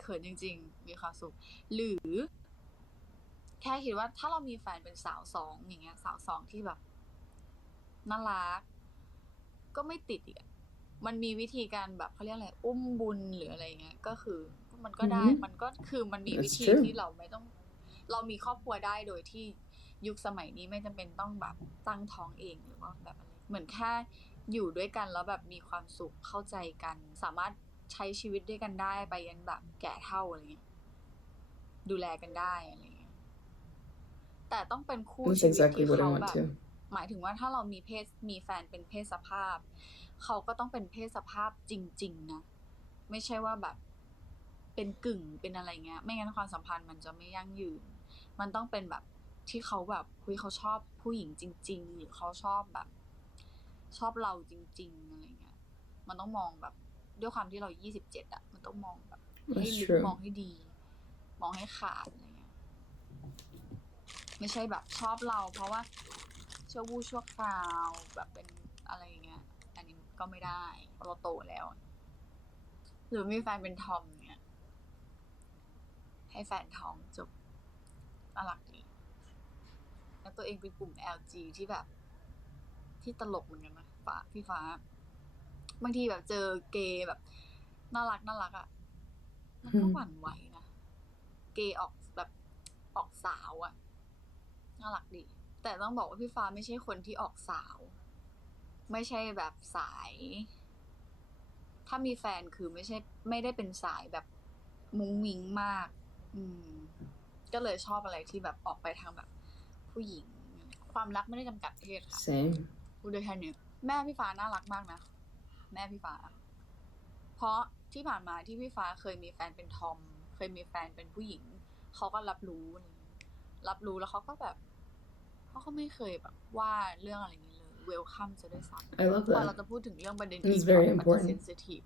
เขินจริงๆมีความสุขหรือแค่คิดว่าถ้าเรามีแฟนเป็นสาวสองอย่างเงี้ยสาวสองที่แบบน่ารักก็ไม่ติดอีกมันมีวิธีการแบบเขาเรียกอะไรอุ้มบุญหรืออะไรเงี้ยก็คือมันก็ได้มันก็คือมันมีวิธีที่เราไม่ต้องเรามีครอบครัวได้โดยที่ยุคสมัยนี้ไม่จำเป็นต้องแบบตั้งท้องเองหรือว่าแบบอะไรเหมือนแค่อยู่ด้วยกันแล้วแบบมีความสุขเข้าใจกันสามารถใช้ชีวิตด้วยกันได้ไปยันแบบแก่เฒ่าอะไรเงี้ยดูแลกันได้อะไรเงี้ยแต่ต้องเป็นคู่ชีวิตที่เขาแบบหมายถึงว่าถ้าเรามีแฟนเป็นเพศสภาพเขาก็ต้องเป็นเพศสภาพจริงๆนะไม่ใช่ว่าแบบเป็นกึ่งเป็นอะไรเงี้ยไม่งั้นความสัมพันธ์มันจะไม่ยั่งยืนมันต้องเป็นแบบที่เขาแบบเขาชอบผู้หญิงจริงๆหรือเขาชอบแบบชอบเราจริงๆอะไรเงี้ยมันต้องมองแบบด้วยความที่เรา27อ่ะมันต้องมองแบบให้ลึกมองให้ดีมองให้ขาดอะไรเงี้ยไม่ใช่แบบชอบเราเพราะว่าชั่ววู่ชั่วคราวแบบเป็นอะไรเงี้ยอันนี้ก็ไม่ได้เราโตแล้วหรือมีแฟนเป็นทอมเนี่ยให้แฟนท้องจบน่ารักดีแล้วตัวเองเป็นกลุ่ม LG ที่แบบที่ตลกเหมือนกันนะพี่ฟ้าบางทีแบบเจอเกย์แบบน่ารักอ่ะมันก็หวั่นไหวนะเกย์ออกแบบออกสาวอ่ะน่ารักดีแต่ต้องบอกว่าพี่ฟ้าไม่ใช่คนที่ออกสาวไม่ใช่แบบสายถ้ามีแฟนคือไม่ได้เป็นสายแบบมุ้งมิ้งมากก็เลยชอบอะไรที่แบบออกไปทางแบบผู้หญิงความรักไม่ได้จำกัดเพศค่ะพูดด้วยแค่นี้แม่พี่ฟ้าน่ารักมากนะแม่พี่ฟ้าเพราะที่ผ่านมาที่พี่ฟ้าเคยมีแฟนเป็นทอมเคยมีแฟนเป็นผู้หญิงเขาก็รับรู้แล้วเขาก็แบบเขาก็ไม่เคยแบบว่าเรื่องอะไรนี้เลยเวลคัมจะได้ซ้ำพอเราจะพูดถึงเรื่องประเด็นที่แบบเซนซิทีฟ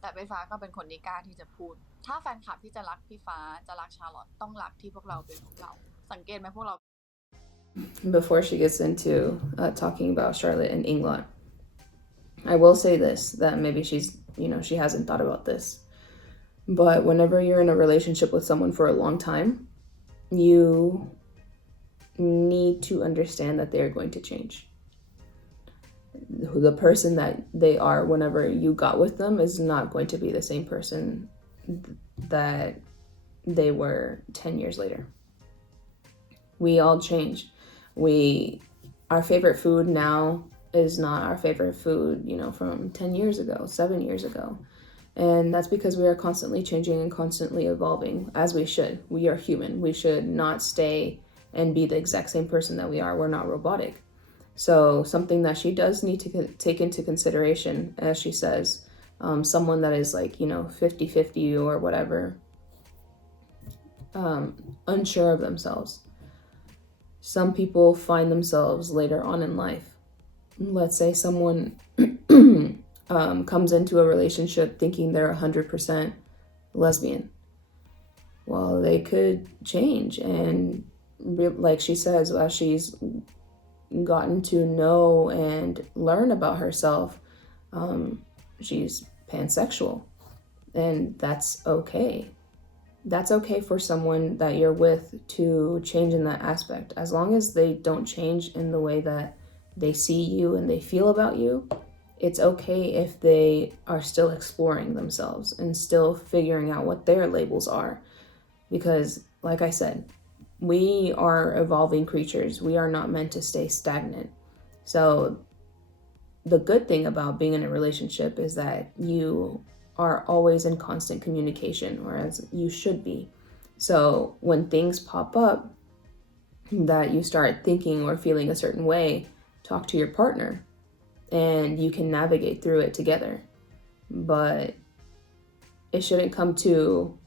แต่พี่ฟ้าก็เป็นคนที่กล้าที่จะพูด ถ้าแฟนคลับที่จะรักพี่ฟ้าจะรักชาร์ลอตต้องรักที่พวกเราเป็นพวกเราสังเกตไหมพวกเรา Before she gets into talking about Charlotte and Englot, I will say this, that maybe she hasn't thought about this, but whenever you're in a relationship with someone for a long time, you need to understand that they're going to change. The person that they are whenever you got with them is not going to be the same person that they were 10 years later. We all change. Our favorite food now is not our favorite food, from 10 years ago, 7 years ago. And that's because we are constantly changing and constantly evolving, as we should. We are human. We should not stay and be the exact same person that we are. We're not robotic. So something that she does need to take into consideration, as she says, someone that is 50-50 or whatever, unsure of themselves. Some people find themselves later on in life. Let's say someone comes into a relationship thinking they're 100% lesbian. Well, they could change, and like she says, as she's gotten to know and learn about herself, she's pansexual, and that's okay. That's okay for someone that you're with to change in that aspect. As long as they don't change in the way that they see you and they feel about you, it's okay if they are still exploring themselves and still figuring out what their labels are. Because, like I said, we are evolving creatures. We are not meant to stay stagnant. So the good thing about being in a relationship is that you are always in constant communication, or as you should be. So when things pop up that you start thinking or feeling a certain way, talk to your partner and you can navigate through it together. But it shouldn't come to,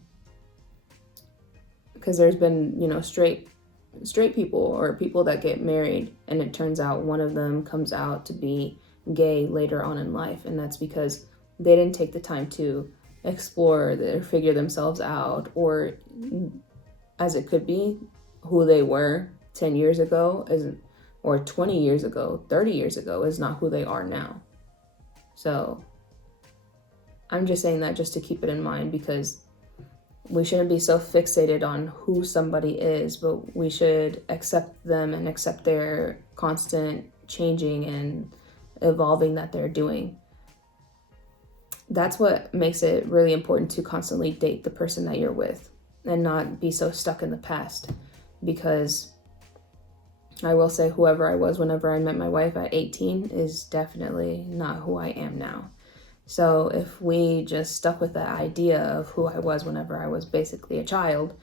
because there's been, straight people or people that get married and it turns out one of them comes out to be gay later on in life, and that's because they didn't take the time to explore or figure themselves out, or as it could be, who they were 10 years ago or 20 years ago, 30 years ago is not who they are now. So I'm just saying that just to keep it in mind, because we shouldn't be so fixated on who somebody is, but we should accept them and accept their constant changing and evolving that they're doing. That's what makes it really important to constantly date the person that you're with and not be so stuck in the past. Because I will say, whoever I was whenever I met my wife at 18 is definitely not who I am now. So if we just stuck with the idea of who I was whenever I was basically a child,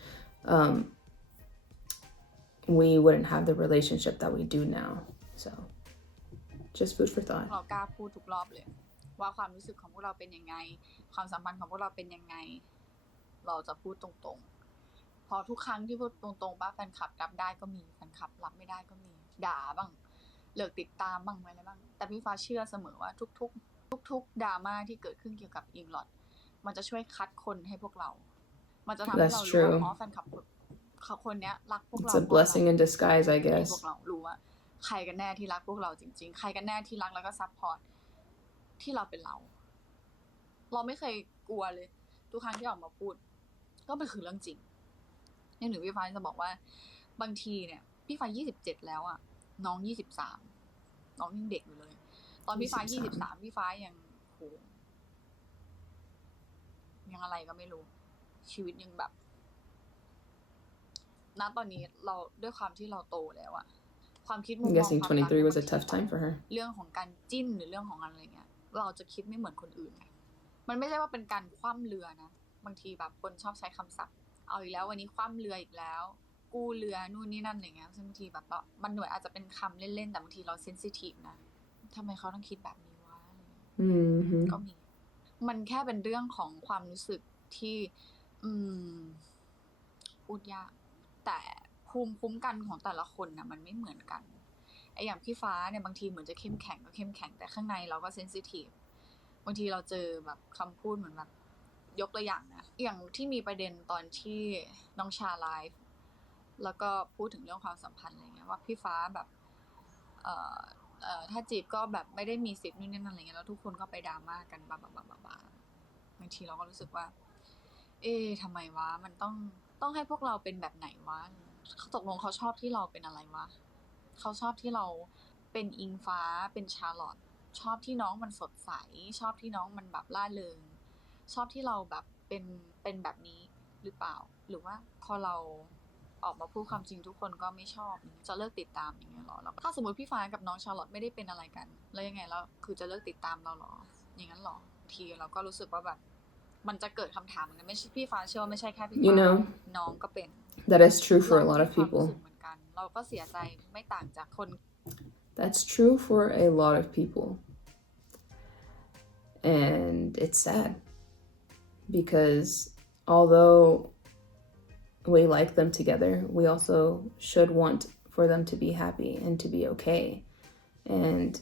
we wouldn't have the relationship that we do now. So just food for thought. เรากล้าพูดทุกรอบเลยว่าความรู้สึกของพวกเราเป็นยังไงความสัมพันธ์ของพวกเราเป็นยังไงเราจะพูดตรงๆพอทุกครั้งที่พูดตรงๆป้าแฟนคลับรับได้ก็มีแฟนคลับรับไม่ได้ก็มีด่าบ้างเลิกติดตามบ้างอะไรบ้างแต่พี่ฟ้าเชื่อเสมอว่าทุกดราม่าที่เกิดขึ้นเกี่ยวกับอิงลอตมันจะช่วยคัดคนให้พวกเรามันจะทำให้เรารู้ว่าอ๋อแฟนคลับคนเนี้ยรักพวกเรา It's a blessing in disguise, I guess. พวกเรารู้ว่าใครกันแน่ที่รักพวกเราจริงๆใครกันแน่ที่รักแล้วก็ซัพพอร์ตที่เราเป็นเราไม่เคยกลัวเลยทุกครั้งที่ออกมาพูดก็เป็นคือเรื่องจริงนี่หนูพี่ฟ้าจะบอกว่าบางทีเนี่ยพี่ฟ้า27แล้วอ่ะน้อง23น้องยังเด็กอยู่เลยตอนพี่ฟ้า23พี่ฟ้ายังโหยังอะไรก็ไม่รู้ชีวิตยังแบบณตอนนี้เราด้วยความที่เราโตแล้วอะความคิดมุมมอง I'm guessing 23 was a tough time for her. เรื่องของการจิ้นหรือเรื่องของอะไรเงี้ยเราจะคิดไม่เหมือนคนอื่นไงมันไม่ใช่ว่าเป็นการคว่ำเรือนะบางทีแบบคนชอบใช้คำศัพท์เอาอีกแล้ววันนี้คว่ำเรืออีกแล้วกู้เรือนู่นนี่นั่นอะไรเงี้ยซึ่งบางทีแบบมันหน่วยอาจจะเป็นคำเล่นๆแต่บางทีเราเซนซิทีฟนะทำไมเขาต้องคิดแบบนี้วะก็มีมันแค่เป็นเรื่องของความรู้สึกที่พูดยากแต่ภูมิคุ้มกันของแต่ละคนนะมันไม่เหมือนกันไอ้อย่างพี่ฟ้าเนี่ยบางทีเหมือนจะเข้มแข็งแต่ข้างในเราก็เซนซิทีฟบางทีเราเจอแบบคำพูดเหมือนแบบ ยกตัวอย่างนะอย่างที่มีประเด็นตอนที่น้องชาไลฟ์แล้วก็พูดถึงเรื่องความสัมพันธ์อะไรเงี้ยว่าพี่ฟ้าแบบถ้าจีบก็แบบไม่ได้มีสิทธิ์นู่นนี่นั่นอะไรเงี้ยแล้วทุกคนก็ไปดราม่ากันบางทีเราก็รู้สึกว่าทำไมวะมันต้องให้พวกเราเป็นแบบไหนวะตกลงเขาชอบที่เราเป็นอะไรวะเขาชอบที่เราเป็นอิงฟ้าเป็นชาร์ลอตชอบที่น้องมันสดใสชอบที่น้องมันแบบล่าเริงชอบที่เราแบบเป็นแบบนี้หรือเปล่าหรือว่าพอเราออกมาพูดความจริงทุกคนก็ไม่ชอบจะเลิกติดตามอย่างเงี้ยหรอแล้วถ้าสมมติพี่ฟ้ากับน้องชาร์ลอตไม่ได้เป็นอะไรกันแล้วยังไงแล้วคือจะเลิกติดตามเราหรออย่างนั้นหรอทีเราก็รู้สึกว่าแบบมันจะเกิดคำถามเหมือนกันไม่ใช่พี่ฟ้าเชื่อว่าไม่ใช่แค่พี่ฟ้า You know, น้องก็เป็น that is true for a lot of people. เหมือนกันเราก็เสียใจไม่ต่างจากคน That's true for a lot of people. And it's sad because although we like them together, we also should want for them to be happy and to be okay. And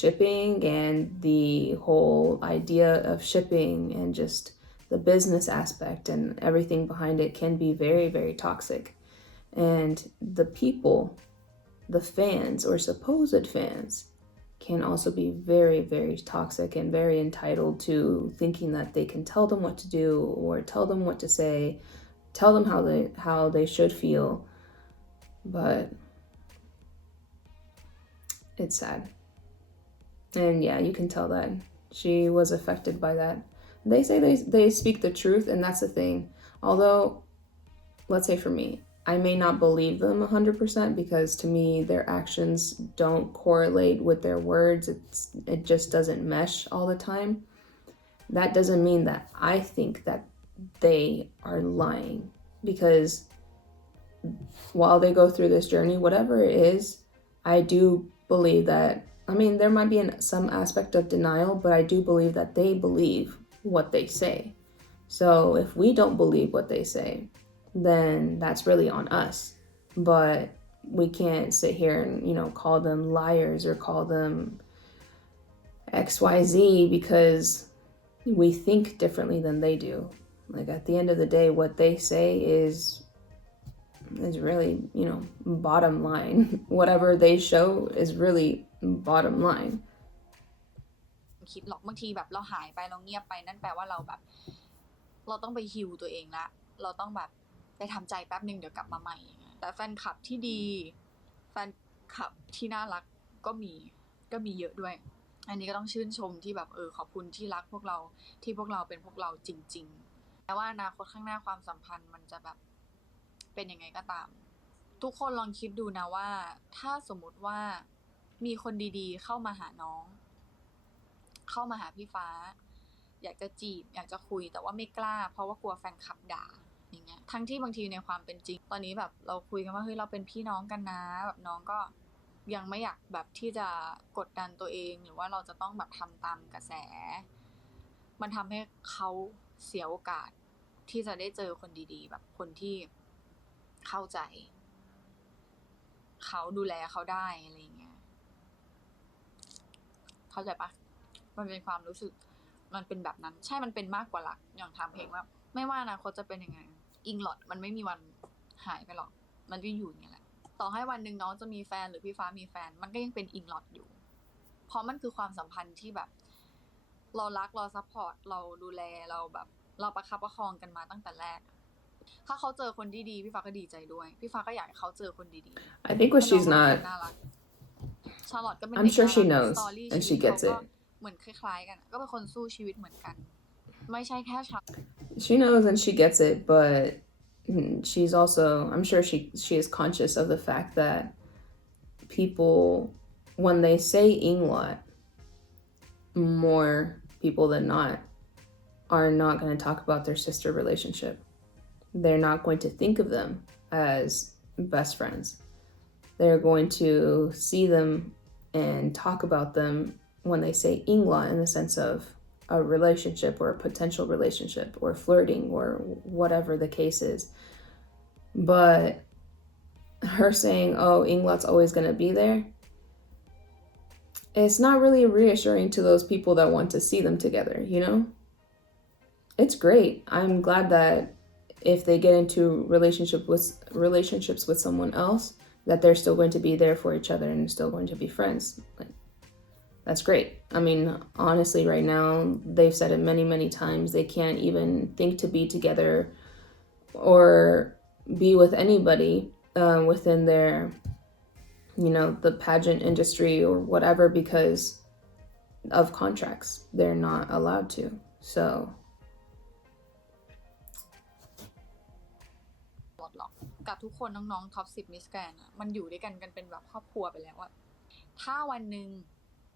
shipping and the whole idea of shipping and just the business aspect and everything behind it can be very, very toxic. And the people, the fans or supposed fans, can also be very, very toxic and very entitled to thinking that they can tell them what to do or tell them what to say, tell them how they should feel. But it's sad. And yeah, you can tell that she was affected by that. They say they speak the truth, and that's the thing. Although, let's say for me, I may not believe them 100% because to me their actions don't correlate with their words. It just doesn't mesh all the time. That doesn't mean that I think that they are lying, because while they go through this journey, whatever it is, I do believe that, I mean, there might be some aspect of denial, but I do believe that they believe what they say. So if we don't believe what they say, then that's really on us. But we can't sit here and, call them liars or call them XYZ because we think differently than they do. Like at the end of the day, what they say is really, bottom line. Whatever they show is really bottom line. คิดหรอกบางทีแบบเราหายไปเราเงียบไปนั่นแปลว่าเราแบบเราต้องไปฮีลตัวเองละเราต้องแบบไปทำใจแป๊บนึงเดี๋ยวกลับมาใหม่แต่แฟนคลับที่ดีแฟนคลับที่น่ารักก็มีเยอะด้วยอันนี้ก็ต้องชื่นชมที่แบบขอบคุณที่รักพวกเราที่พวกเราเป็นพวกเราจริงๆแต่ว่าอนาคตข้างหน้าความสัมพันธ์มันจะแบบเป็นยังไงก็ตามทุกคนลองคิดดูนะว่าถ้าสมมติว่ามีคนดีๆเข้ามาหาน้องเข้ามาหาพี่ฟ้าอยากจะจีบอยากจะคุยแต่ว่าไม่กล้าเพราะว่ากลัวแฟนคลับด่าอย่างเงี้ยทั้งที่บางทีในความเป็นจริงตอนนี้แบบเราคุยกันว่าเฮ้ยเราเป็นพี่น้องกันนะแบบน้องก็ยังไม่อยากแบบที่จะกดดันตัวเองหรือว่าเราจะต้องแบบทำตามกระแสมันทำให้เขาเสียโอกาสที่จะได้เจอคนดีๆแบบคนที่เข้าใจเขาดูแลเขาได้อะไรอย่างเงี้ยเข้าใจปะมันเป็นความรู้สึกมันเป็นแบบนั้นใช่มันเป็นมากกว่าหลักอย่างทำเพลงว่าไม่ว่าอนาคตจะเป็นยังไงอิงลอดมันไม่มีวันหายไปหรอกมันก็อยู่อย่างนี้แหละต่อให้วันหนึ่งน้องจะมีแฟนหรือพี่ฟ้ามีแฟนมันก็ยังเป็นอิงลอดอยู่เพราะมันคือความสัมพันธ์ที่แบบเรารักเราซัพพอร์ตเราดูแลเราแบบเราประคับประคองกันมาตั้งแต่แรกถ้าเขาเจอคนที่ดีพี่ฟ้าก็ดีใจด้วยพี่ฟ้าก็อยากให้เขาเจอคนดีๆ I think what she's not, ชาร์ลอตก็เป็น I'm sure she knows and she gets it. เหมือนคล้ายๆกันก็เป็นคนสู้ชีวิตเหมือนกันไม่ใช่แค่ชา She knows and she gets it, but she's also, I'm sure she is conscious of the fact that people, when they say Englot, more people than not are not going to talk about their sister relationship. They're not going to think of them as best friends. They're going to see them and talk about them when they say Englot in the sense of a relationship or a potential relationship or flirting or whatever the case is. But her saying, oh, Englot's always going to be there, it's not really reassuring to those people that want to see them together, it's great. I'm glad that if they get into relationships with someone else, that they're still going to be there for each other and still going to be friends. Like, that's great. I mean, honestly, right now, they've said it many, many times, they can't even think to be together or be with anybody within their, you know, the pageant industry or whatever because of contracts. They're not allowed to. So หรอกกับทุกคนน้องๆท็อป10มิสแกรนด์อะมันอยู่ด้วยกันเป็นแบบครอบครัวไปแล้วอะถ้าวันหนึ่ง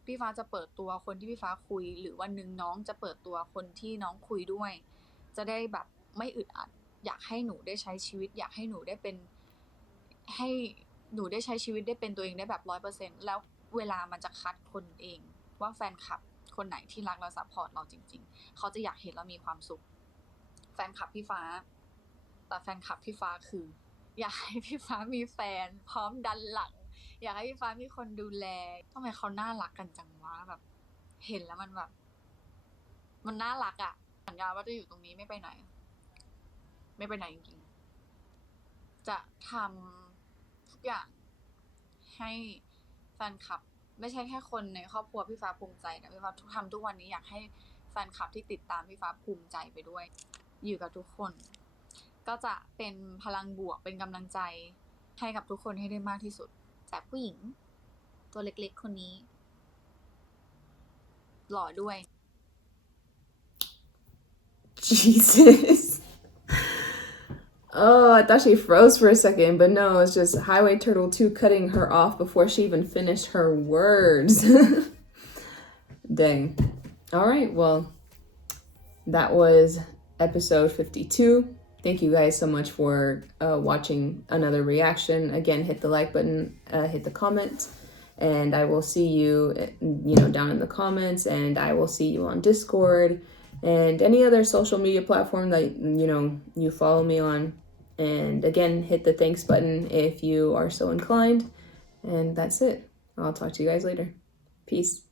พี่ฟ้าจะเปิดตัวคนที่พี่ฟ้าคุยหรือวันหนึ่งน้องจะเปิดตัวคนที่น้องคุยด้วยจะได้แบบไม่อึดอัดอยากให้หนูได้ใช้ชีวิตอยากให้หนูได้เป็นให้หนูได้ใช้ชีวิตได้เป็นตัวเองได้แบบ 100% แล้วเวลามันจะคัดคนเองว่าแฟนคลับคนไหนที่รักและซัพพอร์ตเราจริงๆเขาจะอยากเห็นเรามีความสุขแฟนคลับพี่ฟ้าแต่แฟนคลับพี่ฟ้าคืออยากให้พี่ฟ้ามีแฟนพร้อมดันหลังอยากให้พี่ฟ้ามีคนดูแลทำไมเขาน่ารักกันจังวะแบบเห็นแล้วมันแบบมันน่ารักอะสัญญาว่าจะอยู่ตรงนี้ไม่ไปไหนจริงๆจะทำทุกอย่างให้แฟนคลับไม่ใช่แค่คนในครอบครัวพี่ฟ้าภูมิใจนะพี่ฟ้าทำทุกวันนี้อยากให้แฟนคลับที่ติดตามพี่ฟ้าภูมิใจไปด้วยอยู่กับทุกคนก็จะเป็นพลังบวกเป็นกำลังใจให้กับทุกคนให้ได้มากที่สุดจากผู้หญิงตัวเล็กๆคนนี้หล่อด้วย Jesus. Oh, I thought she froze for a second, but no, it's just HighwayTurtle2 cutting her off before she even finished her words. Dang. All right, well, that was episode 52. Thank you guys so much for watching another reaction. Again, hit the like button, hit the comment, and I will see you, down in the comments, and I will see you on Discord and any other social media platform that, you follow me on. And again, hit the thanks button if you are so inclined. And that's it. I'll talk to you guys later. Peace.